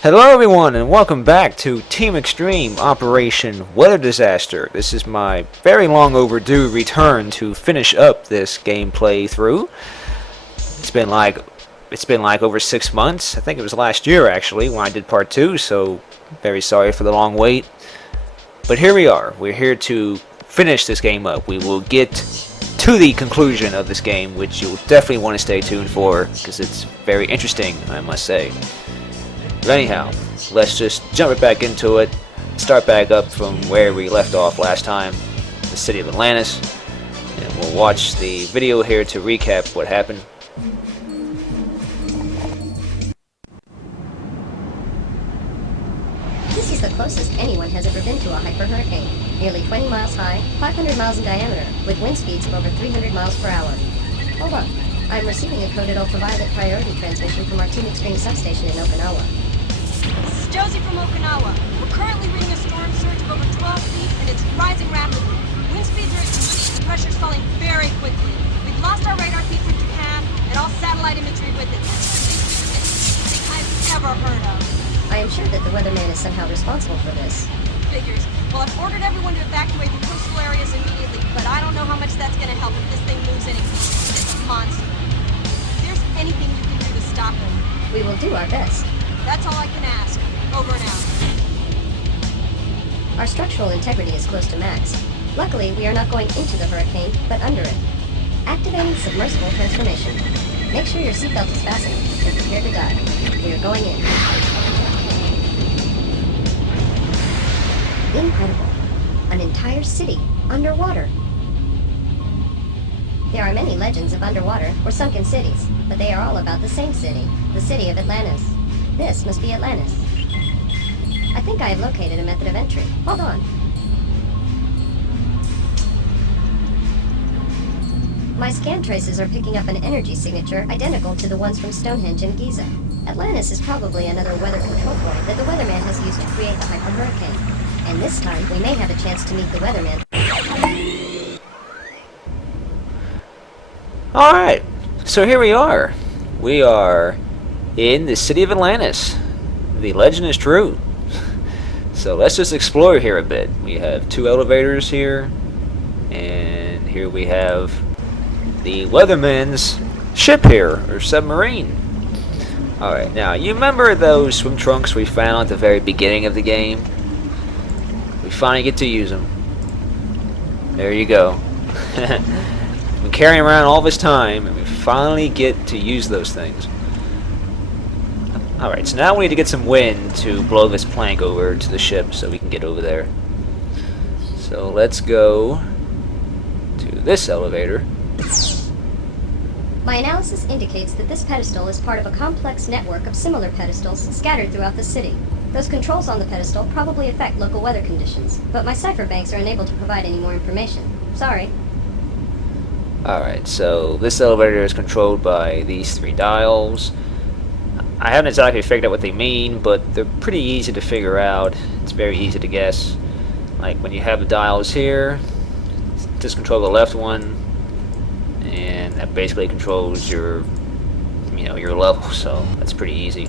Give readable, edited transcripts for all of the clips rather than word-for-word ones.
Hello everyone and welcome back to Team Extreme Operation Weather Disaster. This is my very long overdue return to finish up this gameplay through. It's been like over 6 months. I think it was last year actually when I did part 2, so very sorry for the long wait. But here we are. We're here to finish this game up. We will get to the conclusion of this game, which you'll definitely want to stay tuned for because it's very interesting, I must say. But anyhow, let's just jump right back into it, start back up from where we left off last time, the city of Atlantis, and we'll watch the video here to recap what happened. This is the closest anyone has ever been to a hyper-hurricane, nearly 20 miles high, 500 miles in diameter, with wind speeds of over 300 miles per hour. Hold on, I'm receiving a coded ultraviolet priority transmission from our Team Extreme substation in Okinawa. This is Josie from Okinawa. We're currently reading a storm surge of over 12 feet, and it's rising rapidly. Wind speeds are extreme, the pressure's falling very quickly. We've lost our radar feed from Japan, and all satellite imagery with it. Anything I've ever heard of. I am sure that the weatherman is somehow responsible for this. Figures. Well, I've ordered everyone to evacuate the coastal areas immediately, but I don't know how much that's gonna help if this thing moves any closer. It's a monster. If there's anything you can do to stop him, We will do our best. that's all I can ask. Over and out. Our structural integrity is close to max. Luckily, we are not going into the hurricane, but under it. Activating submersible transformation. Make sure your seatbelt is fastened and prepare to dive. We are going in. Incredible. An entire city underwater. There are many legends of underwater or sunken cities, but they are all about the same city, the city of Atlantis. This must be Atlantis. I think I have located a method of entry. Hold on. My scan traces are picking up an energy signature identical to the ones from Stonehenge and Giza. Atlantis is probably another weather control point that the weatherman has used to create the hyper-hurricane. And this time, we may have a chance to meet the weatherman. Alright, so here we are. We are in the city of Atlantis. The legend is true. So let's just explore here a bit. We have 2 elevators here, and here we have the weatherman's ship here, or submarine. Alright, now you remember those swim trunks we found at the very beginning of the game? We finally get to use them. There you go. Been carrying around all this time, and we finally get to use those things. Alright, so now we need to get some wind to blow this plank over to the ship so we can get over there. So let's go to this elevator. My analysis indicates that this pedestal is part of a complex network of similar pedestals scattered throughout the city. Those controls on the pedestal probably affect local weather conditions, but my cipher banks are unable to provide any more information. Sorry. Alright, so this elevator is controlled by these 3 dials. I haven't exactly figured out what they mean, but they're pretty easy to figure out. It's very easy to guess. Like when you have the dials here, just control the left one, and that basically controls your, your level. So that's pretty easy.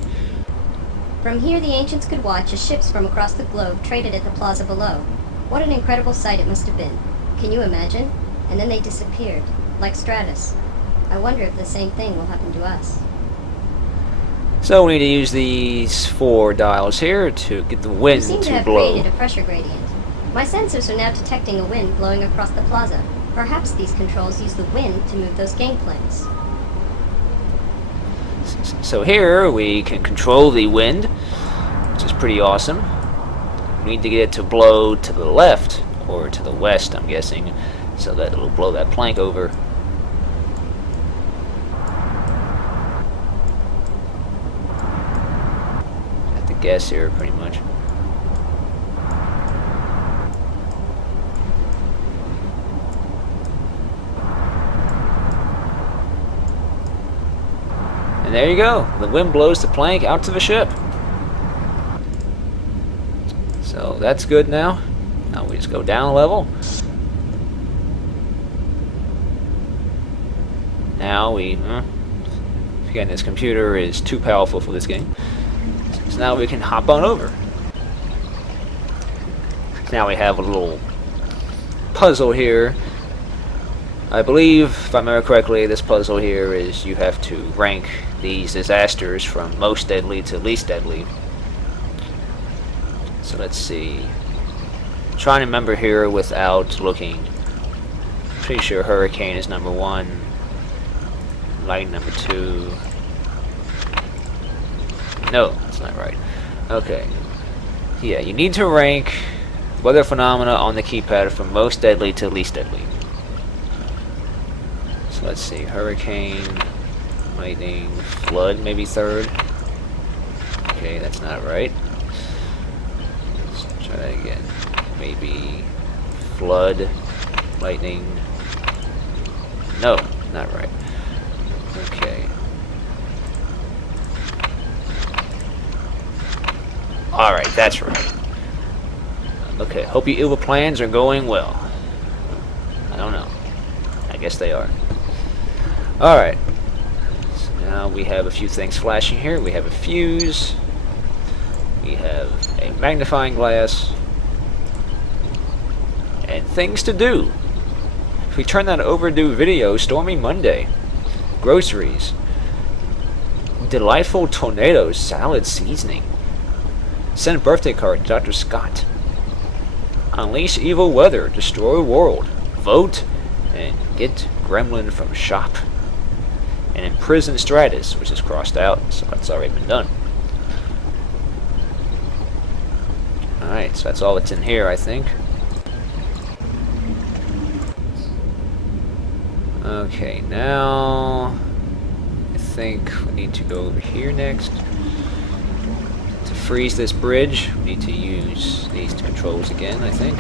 From here, the ancients could watch as ships from across the globe traded at the plaza below. What an incredible sight it must have been. Can you imagine? And then they disappeared, like Stratus. I wonder if the same thing will happen to us. So we need to use these 4 dials here to get the wind You seem to have blow. created a pressure gradient. My sensors are now detecting a wind blowing across the plaza. Perhaps these controls use the wind to move those gangplanks. So here we can control the wind, which is pretty awesome. We need to get it to blow to the left, or to the west, I'm guessing, so that it'll blow that plank over. Have to guess here, pretty much. And there you go. The wind blows the plank out to the ship. So that's good now. Now we just go down a level. Now we... Again, this computer is too powerful for this game. So now we can hop on over. Now we have a little puzzle here. I believe, if I remember correctly, this puzzle here is you have to rank these disasters from most deadly to least deadly. So let's see. I'm trying to remember here without looking. Pretty sure hurricane is number 1. Lightning number 2. No, that's not right. Okay. Yeah, you need to rank weather phenomena on the keypad from most deadly to least deadly. So let's see. Hurricane, lightning, flood, maybe 3rd. Okay, that's not right. Let's try that again. Maybe flood, lightning. No, not right. Okay. Alright, that's right. Okay, hope your evil plans are going well. I don't know. I guess they are. Alright. So now we have a few things flashing here. We have a fuse. We have a magnifying glass. And things to do. If we turn that overdue video, Stormy Monday. Groceries. Delightful tornadoes, salad seasoning. Send a birthday card to Dr. Scott. Unleash evil weather, destroy world. Vote, and get gremlin from shop. And imprison Stratus, which is crossed out, so that's already been done. Alright, so that's all that's in here, I think. Okay, now I think we need to go over here next. To freeze this bridge, we need to use these controls again, I think.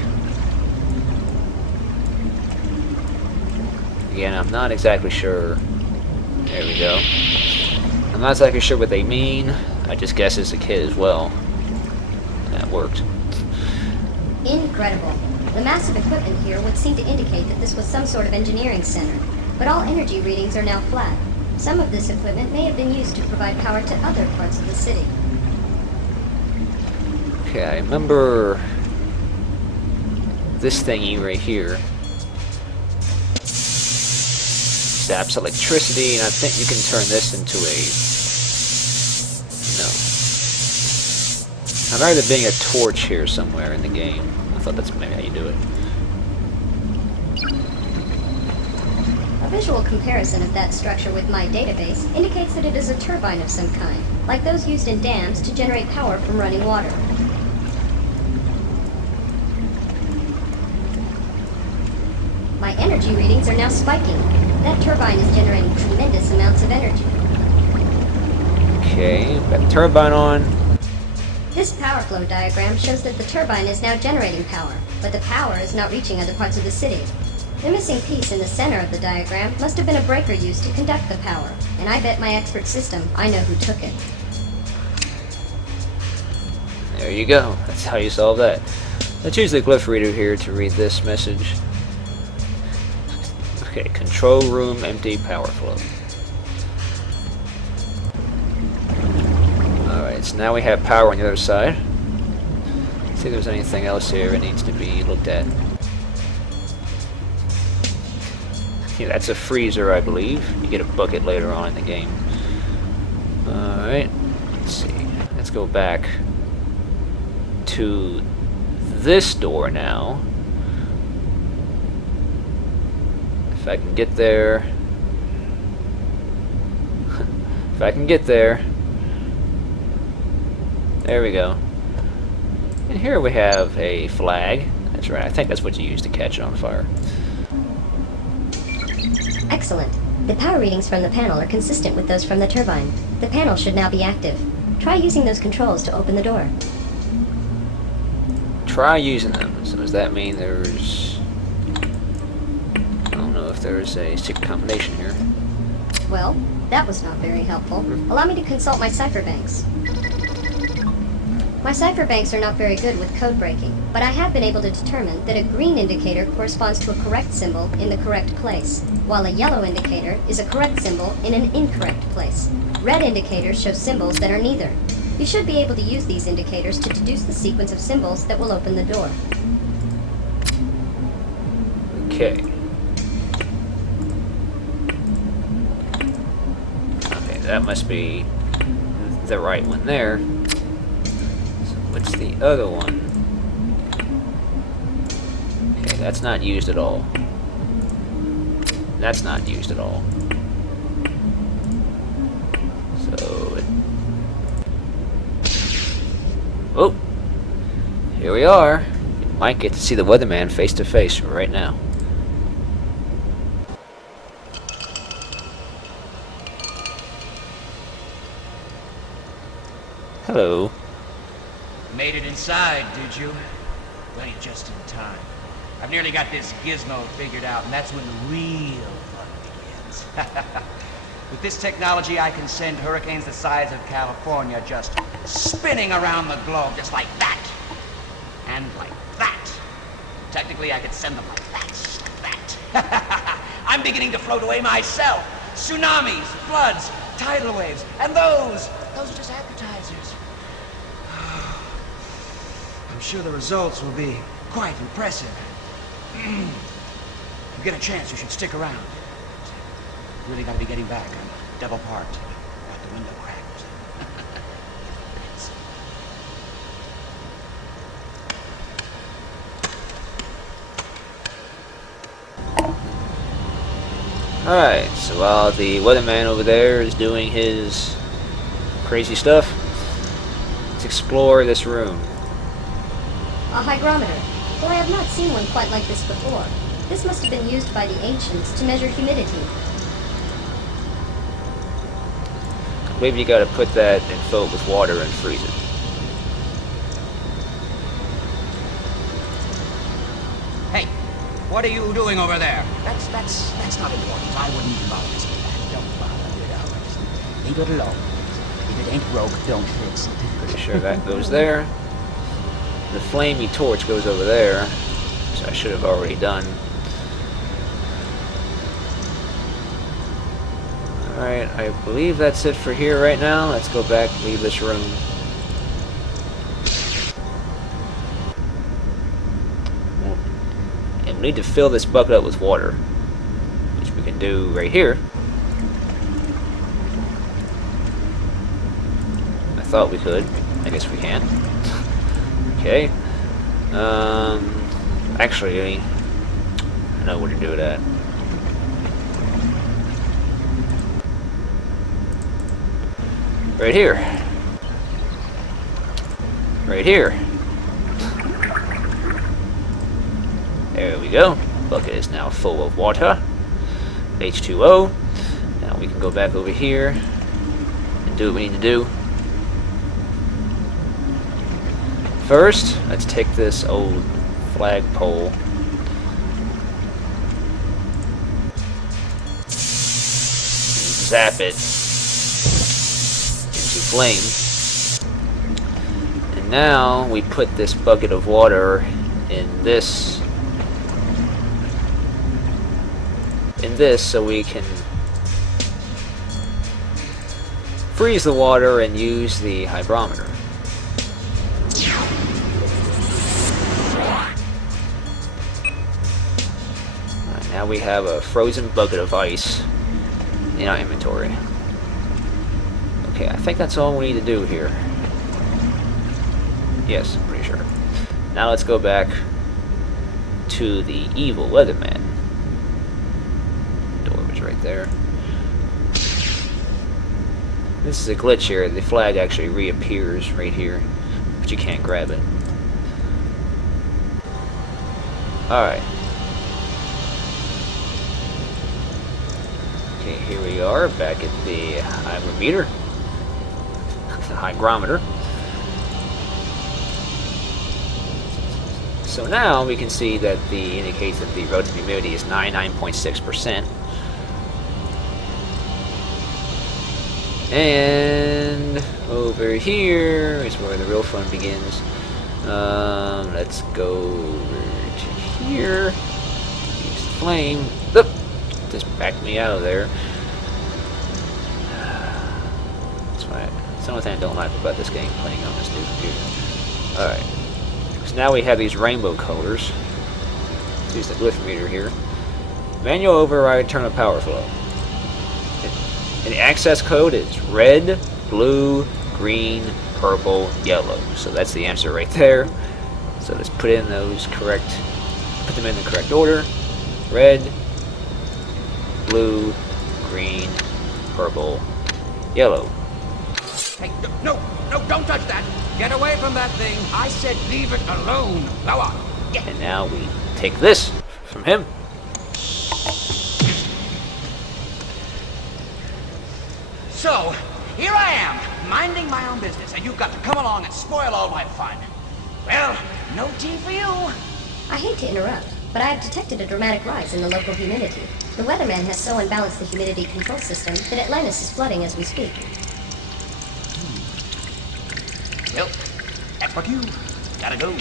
Again, I'm not exactly sure. There we go. I'm not exactly sure what they mean. I just guess as a kid as well. That worked. Incredible. The massive equipment here would seem to indicate that this was some sort of engineering center, but all energy readings are now flat. Some of this equipment may have been used to provide power to other parts of the city. Okay, I remember this thingy right here. Zaps electricity, and I think you can turn this into a... No. I remember there being a torch here somewhere in the game. I thought that's maybe how you do it. A visual comparison of that structure with my database indicates that it is a turbine of some kind, like those used in dams to generate power from running water. My energy readings are now spiking. That turbine is generating tremendous amounts of energy. Okay, got the turbine on. This power flow diagram shows that the turbine is now generating power, but the power is not reaching other parts of the city. The missing piece in the center of the diagram must have been a breaker used to conduct the power, and I bet my expert system I know who took it. There you go. That's how you solve that. Let's use the glyph reader here to read this message. Okay, control room empty, power flow. Alright, so now we have power on the other side. Let's see if there's anything else here that needs to be looked at. Yeah, that's a freezer, I believe. You get a bucket later on in the game. Alright, let's see. Let's go back to this door now. If I can get there. If I can get there. There we go. And here we have a flag. That's right, I think that's what you use to catch it on fire. Excellent. The power readings from the panel are consistent with those from the turbine. The panel should now be active. Try using those controls to open the door. Try using them. So does that mean there's... I don't know if there's a secret combination here. Well, that was not very helpful. Allow me to consult my cipher banks. My cipher banks are not very good with code breaking, but I have been able to determine that a green indicator corresponds to a correct symbol in the correct place, while a yellow indicator is a correct symbol in an incorrect place. Red indicators show symbols that are neither. You should be able to use these indicators to deduce the sequence of symbols that will open the door. Okay. Okay, that must be the right one there. So what's the other one? Okay, that's not used at all. That's not used at all. So, oh, here we are. You might get to see the weatherman face to face right now. Hello. Made it inside, did you? Well, you're just in time. I've nearly got this gizmo figured out, and that's when the real fun begins. With this technology, I can send hurricanes the size of California just spinning around the globe, just like that. And like that. Technically, I could send them like that, like that. I'm beginning to float away myself. Tsunamis, floods, tidal waves, and those are just appetizers. I'm sure the results will be quite impressive. If you get a chance, you should stick around. Really gotta be getting back. I'm double parked. Got the window cracked. Alright, so while the weatherman over there is doing his crazy stuff, let's explore this room. A hygrometer. Though I have not seen one quite like this before. This must have been used by the ancients to measure humidity. I believe you gotta put that and fill it with water and freeze it. Hey, what are you doing over there? That's not important. I wouldn't even bother messing with that. Don't bother, you know. Just leave it alone. If it ain't broke, don't fix it. Pretty sure that goes there. The flamey torch goes over there, which I should have already done. Alright, I believe that's it for here right now. Let's go back, leave this room. And we need to fill this bucket up with water, which we can do right here. I thought we could. I guess we can. Okay. Actually, I know where to do that. Right here. Right here. There we go. Bucket is now full of water. H2O. Now we can go back over here and do what we need to do. First, let's take this old flagpole. Zap it into flame. And now we put this bucket of water in this so we can freeze the water and use the hygrometer. Now we have a frozen bucket of ice in our inventory. Okay, I think that's all we need to do here. Yes, I'm pretty sure. Now let's go back to the evil weatherman. Door was right there. This is a glitch here. The flag actually reappears right here, but you can't grab it. Alright. Okay, here we are, back at the hygrometer. The hygrometer. So now we can see that the indicates that the relative humidity is 99.6%. And over here is where the real fun begins. Let's go over to here. Use the flame. Oop. Just backed me out of there. That's right. It's the only thing I don't like about this game, playing on this new computer. Alright. So now we have these rainbow colors. Let's use the glyph meter here. Manual override, turn on power flow. And the access code is red, blue, green, purple, yellow. So that's the answer right there. So let's put in those correct, put them in the correct order. Red, blue, green, purple, yellow. Hey, no, don't touch that. Get away from that thing. I said leave it alone. Go on. Get. And now we take this from him. So, here I am, minding my own business, and you've got to come along and spoil all my fun. Well, no tea for you. I hate to interrupt, but I have detected a dramatic rise in the local humidity. The weatherman has so unbalanced the humidity control system that Atlantis is flooding as we speak. Well, that's what you gotta go.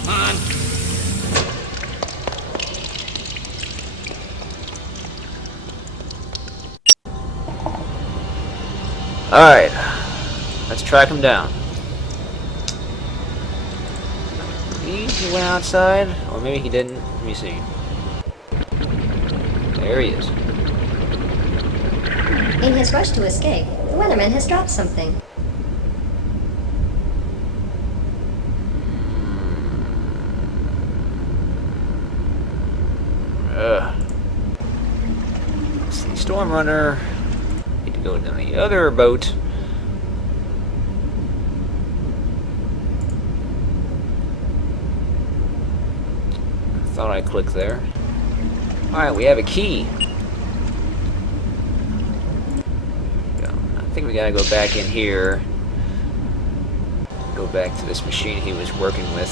Come on. Alright, let's track him down. He went outside, or maybe he didn't. Let me see. There he is. In his rush to escape, the weatherman has dropped something. Let's see, Storm Runner. Need to go down the other boat. Thought I clicked there. Alright, we have a key. I think we gotta go back in here. Go back to this machine he was working with.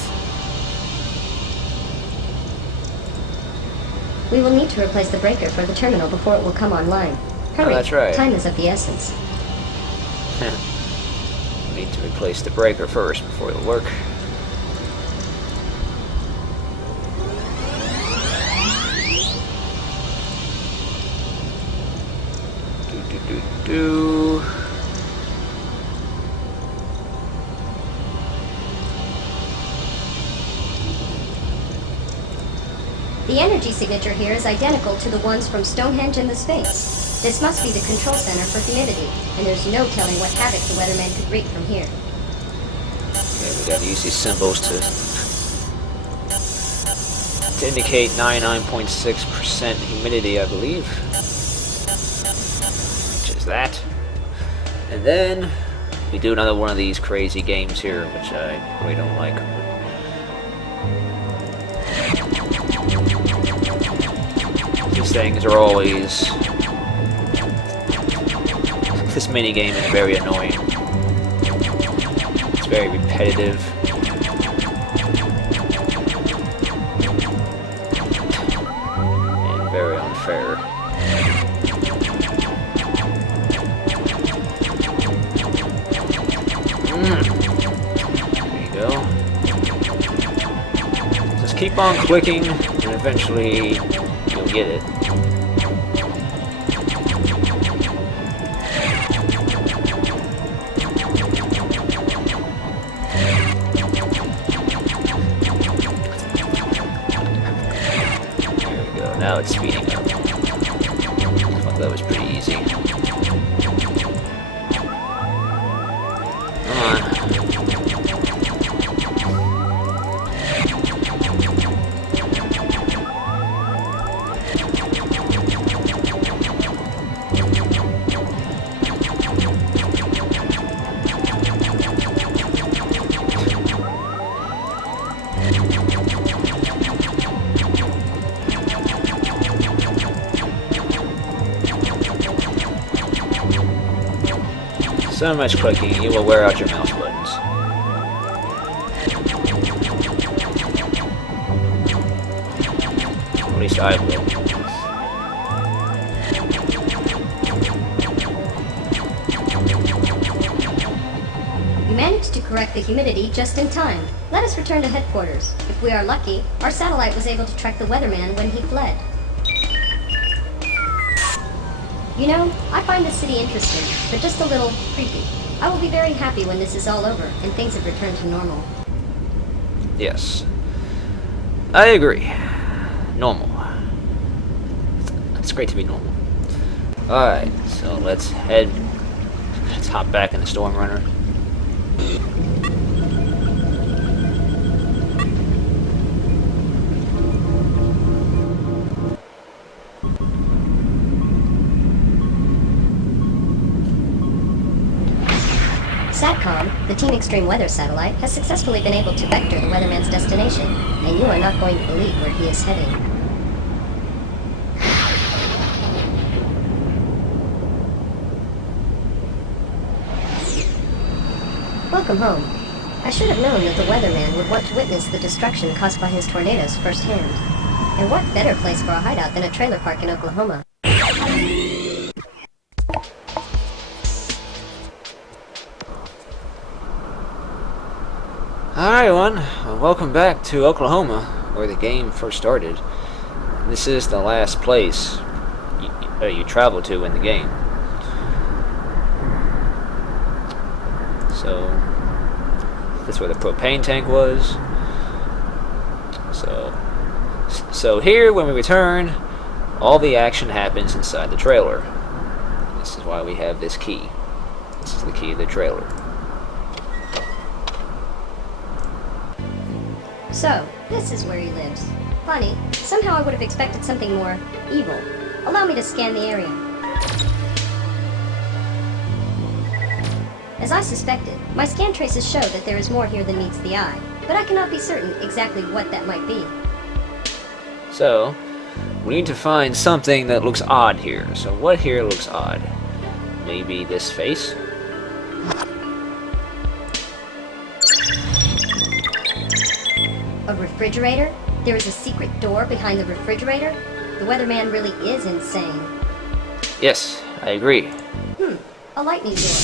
We will need to replace the breaker for the terminal before it will come online. Hurry, that's right. Time is of the essence. We need to replace the breaker first before it'll work. Do. The energy signature here is identical to the ones from Stonehenge and the Sphinx. This must be the control center for humidity, and there's no telling what havoc the weatherman could wreak from here. Okay, we gotta use these symbols to indicate 99.6% humidity, I believe. Which is that. And then we do another one of these crazy games here, which I really don't like. These things are always... This minigame is very annoying. It's very repetitive. And very unfair. There you go. Just keep on clicking, and eventually you'll get it. There we go. Now it's speeding up. I thought that was pretty easy. Come on. So much clicking, you will wear out your mouse buttons. At least I will. You managed to correct the humidity just in time. Let us return to headquarters. If we are lucky, our satellite was able to track the weatherman when he fled. You know, I find the city interesting, but just a little creepy. I will be very happy when this is all over and things have returned to normal. Yes. I agree. Normal. It's great to be normal. Alright, so let's hop back in the Storm Runner. SATCOM, the Team Extreme Weather satellite, has successfully been able to vector the weatherman's destination, and you are not going to believe where he is heading. Welcome home. I should have known that the weatherman would want to witness the destruction caused by his tornadoes firsthand. And what better place for a hideout than a trailer park in Oklahoma? Alright everyone, welcome back to Oklahoma, where the game first started. This is the last place you travel to in the game. So, this is where the propane tank was. So here, when we return, all the action happens inside the trailer. This is why we have this key. This is the key to the trailer. So, this is where he lives. Funny, somehow I would have expected something more evil. Allow me to scan the area. As I suspected, my scan traces show that there is more here than meets the eye, but I cannot be certain exactly what that might be. So, we need to find something that looks odd here. So what here looks odd? Maybe this face? A refrigerator? There is a secret door behind the refrigerator? The weatherman really is insane. Yes, I agree. A lightning door.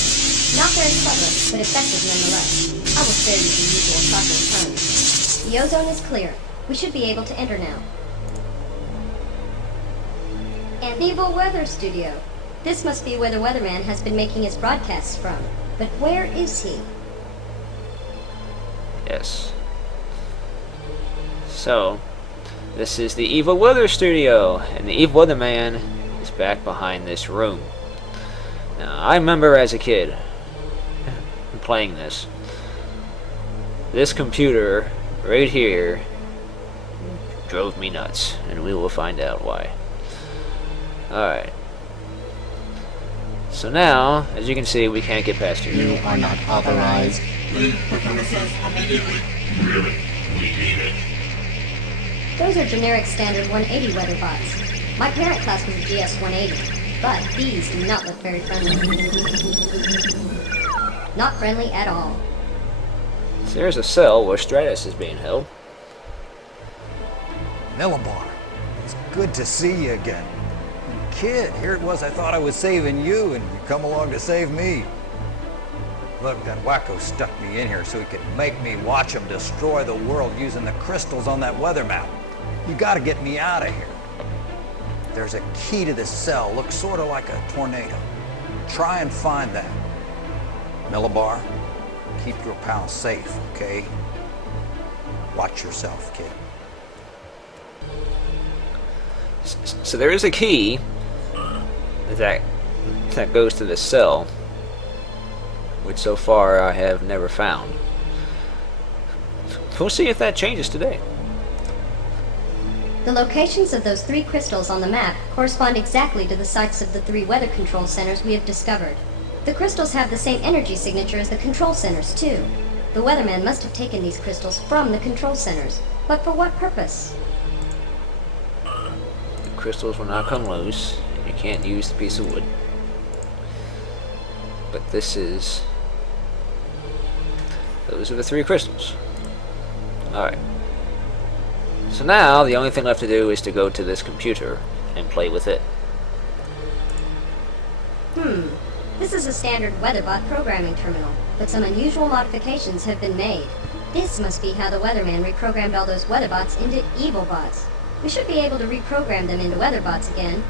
Not very clever, but effective nonetheless. I will spare you the usual talking tongue. The ozone is clear. We should be able to enter now. An evil weather studio. This must be where the weatherman has been making his broadcasts from. But where is he? Yes. So, this is the Evil Weather Studio, and the Evil Weatherman is back behind this room. Now, I remember as a kid playing this. This computer right here drove me nuts, and we will find out why. Alright. So now, as you can see, we can't get past here. You are not authorized. Leave the premises immediately. Really? We need it. Those are generic standard 180 weather bots. My parent class was a GS 180, but these do not look very friendly. Not friendly at all. So there's a cell where Stratus is being held. Millibar, it's good to see you again. Kid, here it was, I thought I was saving you, and you come along to save me. Look, that wacko stuck me in here so he could make me watch him destroy the world using the crystals on that weather map. You gotta get me out of here. There's a key to this cell, looks sort of like a tornado. Try and find that. Millibar, keep your pal safe, okay? Watch yourself, kid. So there is a key that goes to this cell, which so far I have never found. We'll see if that changes today. The locations of those 3 crystals on the map correspond exactly to the sites of the 3 weather control centers we have discovered. The crystals have the same energy signature as the control centers, too. The weatherman must have taken these crystals from the control centers. But for what purpose? The crystals will not come loose, and you can't use the piece of wood. But this is... those are the 3 crystals. Alright. So now, the only thing left to do is to go to this computer and play with it. This is a standard weatherbot programming terminal, but some unusual modifications have been made. This must be how the weatherman reprogrammed all those weatherbots into evil bots. We should be able to reprogram them into weatherbots again.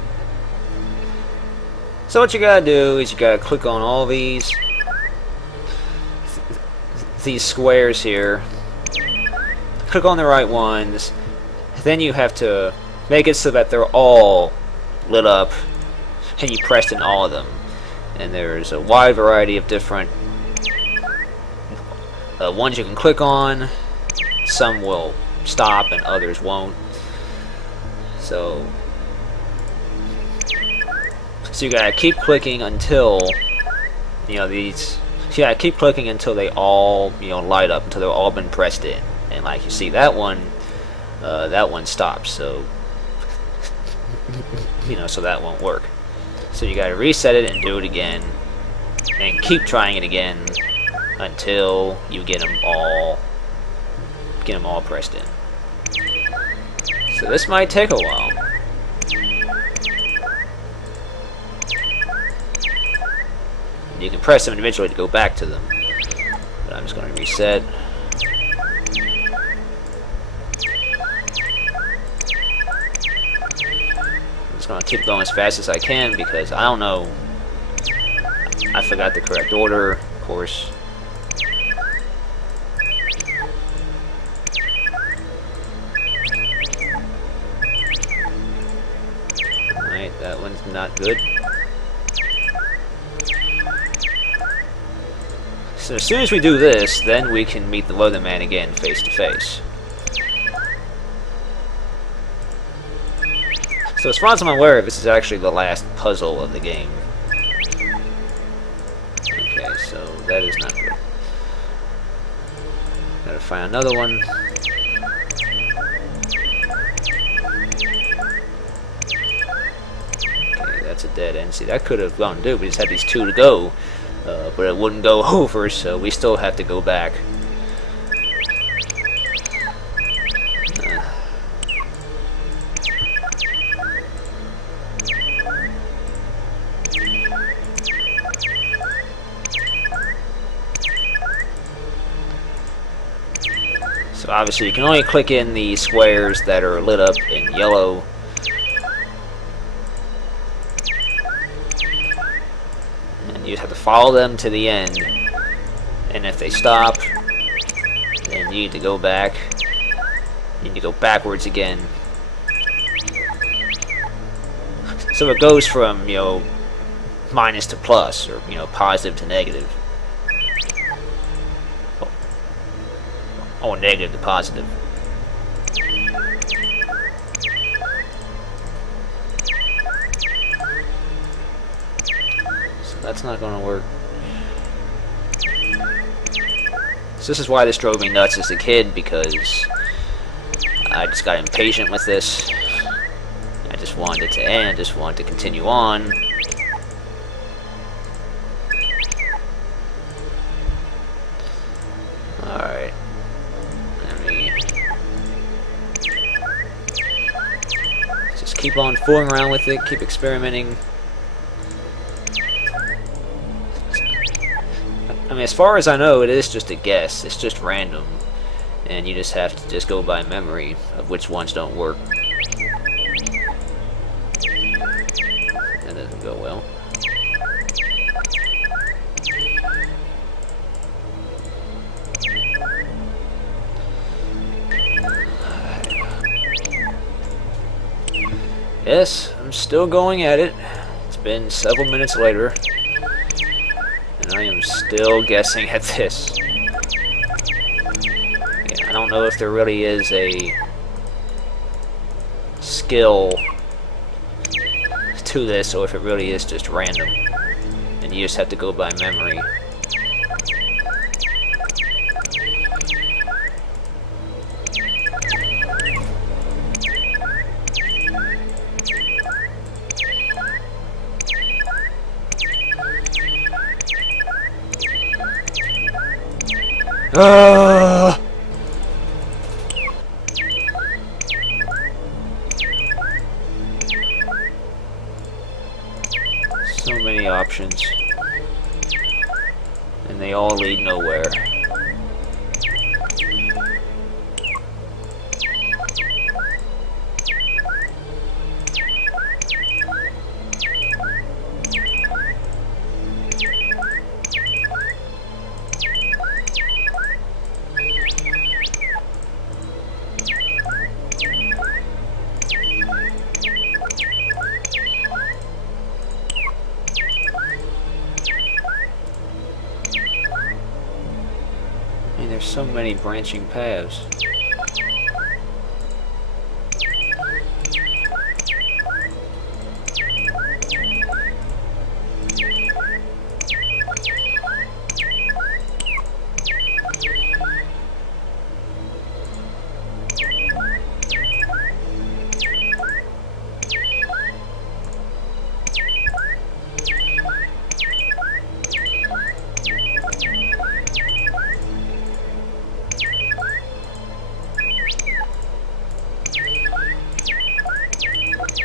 So what you gotta do is you gotta click on all these squares here. Click on the right ones. Then you have to make it so that they're all lit up, and you pressed in all of them. And there's a wide variety of different ones you can click on. Some will stop and others won't. So you gotta keep clicking until these. You gotta keep clicking until they all light up, until they've all been pressed in. And like you see, that one stops. So so that won't work. So you gotta reset it and do it again, and keep trying it again until you get them all pressed in. So this might take a while. You can press them individually to go back to them, but I'm just going to reset. I'm just going to keep going as fast as I can because I don't know. I forgot the correct order, of course. Alright, that one's not good. So as soon as we do this, then we can meet the weatherman again face to face. So as far as I'm aware, this is actually the last puzzle of the game. Okay, so that is not good. Gotta find another one. Okay, that's a dead end. See, that could have gone to, we just had these two to go. But it wouldn't go over, so we still have to go back. So obviously you can only click in the squares that are lit up in yellow. You just have to follow them to the end, and if they stop, then you need to go back. You need to go backwards again. So it goes from minus to plus, or positive to negative. Oh, negative to positive. That's not going to work. So this is why this drove me nuts as a kid, because I just got impatient with this. I just wanted it to end, just wanted to continue on. Alright. Let me just keep on fooling around with it, keep experimenting. I mean, as far as I know, it is just a guess. It's just random. And you just have to just go by memory of which ones don't work. That doesn't go well. Yes, I'm still going at it. It's been several minutes later. I am still guessing at this. Yeah, I don't know if there really is a skill to this, or if it really is just random, and you just have to go by memory. So many options, and they all lead nowhere. There's so many branching paths.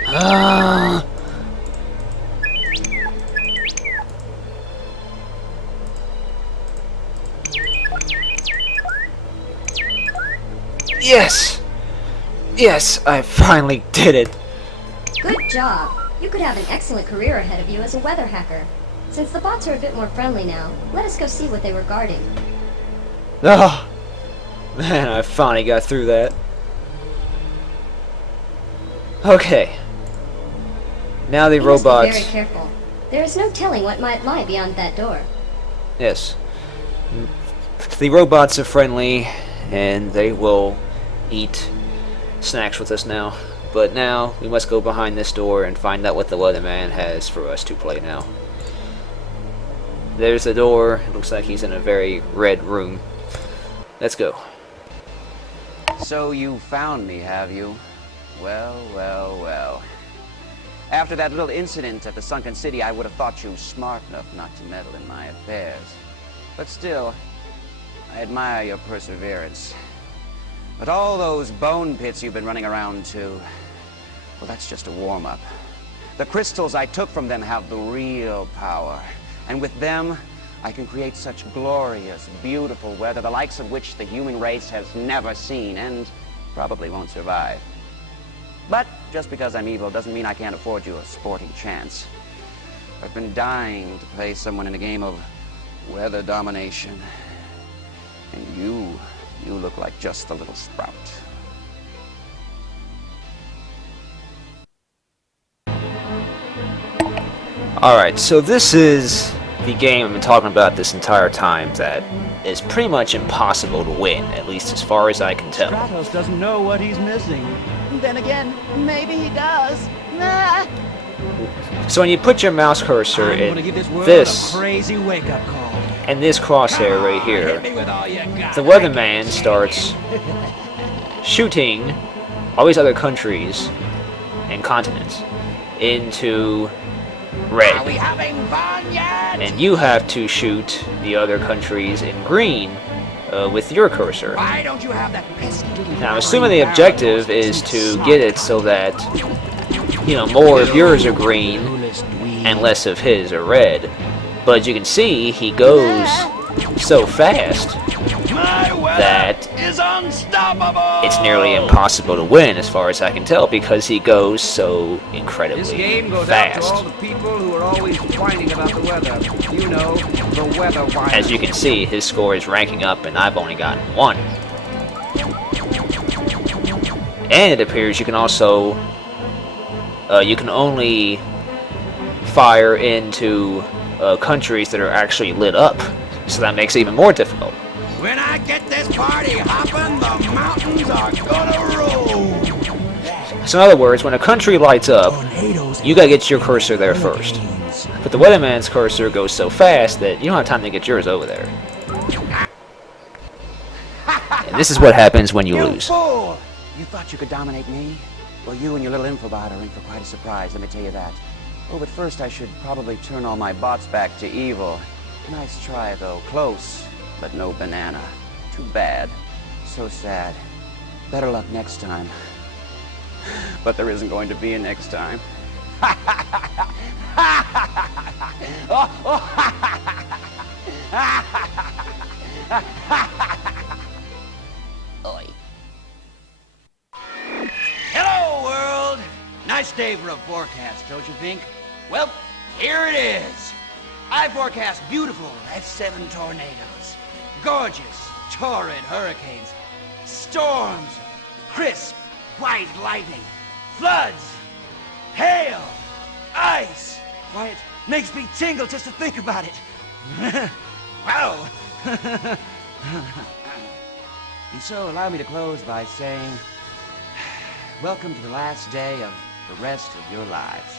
Ah! Yes! Yes, I finally did it! Good job. You could have an excellent career ahead of you as a weather hacker. Since the bots are a bit more friendly now, let us go see what they were guarding. Oh! Man, I finally got through that. Okay. Now the You must be robots... very careful. There is no telling what might lie beyond that door. Yes. The robots are friendly, and they will eat snacks with us now. But now, we must go behind this door and find out what the weatherman has for us to play now. There's the door. It looks like he's in a very red room. Let's go. So you found me, have you? Well, well, well. After that little incident at the sunken city, I would have thought you smart enough not to meddle in my affairs. But still, I admire your perseverance. But all those bone pits you've been running around to, well, that's just a warm-up. The crystals I took from them have the real power. And with them, I can create such glorious, beautiful weather, the likes of which the human race has never seen and probably won't survive. But just because I'm evil doesn't mean I can't afford you a sporting chance. I've been dying to play someone in a game of weather domination. And you look like just a little sprout. Alright, so this is the game I've been talking about this entire time that is pretty much impossible to win, at least as far as I can tell. Stratos doesn't know what he's missing. Then again, maybe he does. Nah. So when you put your mouse cursor I'm in gonna give this world this a crazy wake-up call. and this crosshair right here, Hit me with all you got. the weatherman starts shooting all these other countries and continents into Are we red. having fun yet? And you have to shoot the other countries in green with your cursor. Why don't you have that pesky little Now, I'm assuming the objective is to get it so that, you know, more of yours are green and less of his are red. But as you can see, he goes so fast that is unstoppable. it's nearly impossible to win as far as I can tell because he goes so incredibly This game goes out to all fast. the people who are always whining about the weather. You know, the weather whiners. As you can see, his score is ranking up and I've only gotten 1. And it appears you can also, you can only fire into countries that are actually lit up. So that makes it even more difficult. When I get this party hopping, the mountains are gonna roll. So in other words, when a country lights up, you gotta get your cursor there first. But the weatherman's cursor goes so fast that you don't have time to get yours over there. And this is what happens when you lose. Fool! You thought you could dominate me? Well, you and your little infobot are in for quite a surprise, let me tell you that. Oh, but first I should probably turn all my bots back to evil. Nice try, though. Close, but no banana. Too bad. So sad. Better luck next time. But there isn't going to be a next time. Oi. Hello, world! Nice day for a forecast, don't you think? Well, here it is. I forecast beautiful F7 tornadoes, gorgeous, torrid hurricanes, storms, crisp, white lightning, floods, hail, ice. Why, it makes me tingle just to think about it. Wow. And so allow me to close by saying, welcome to the last day of the rest of your lives.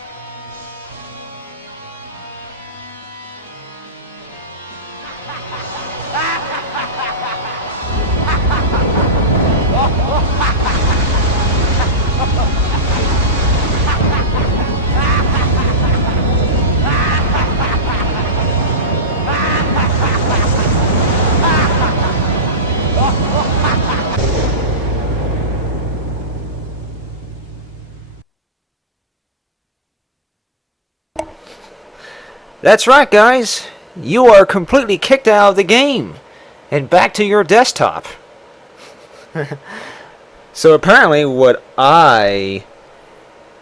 That's right, guys. You are completely kicked out of the game and back to your desktop. So apparently what I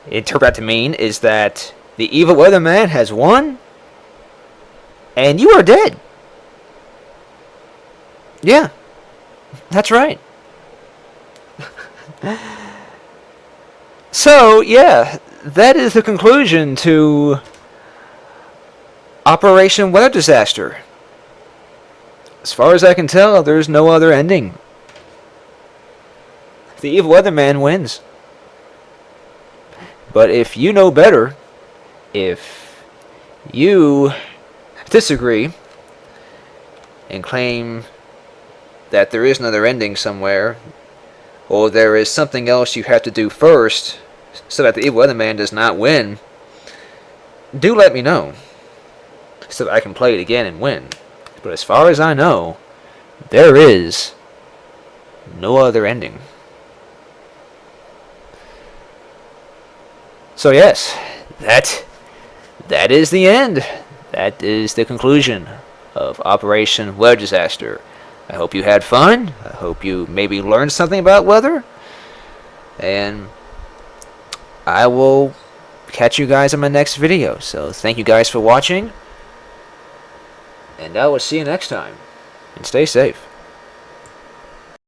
interpret that to mean is that the evil weatherman has won and you are dead. Yeah, that's right. So, yeah, that is the conclusion to Operation Weather Disaster. As far as I can tell, there's no other ending. The evil weatherman wins. But if you know better, if you disagree and claim that there is another ending somewhere, or there is something else you have to do first so that the evil weatherman does not win, do let me know, so that I can play it again and win. But as far as I know, there is no other ending. So yes, that is the end. That is the conclusion of Operation Weather Disaster. I hope you had fun. I hope you maybe learned something about weather. And I will catch you guys in my next video. So thank you guys for watching. And I will see you next time. And stay safe.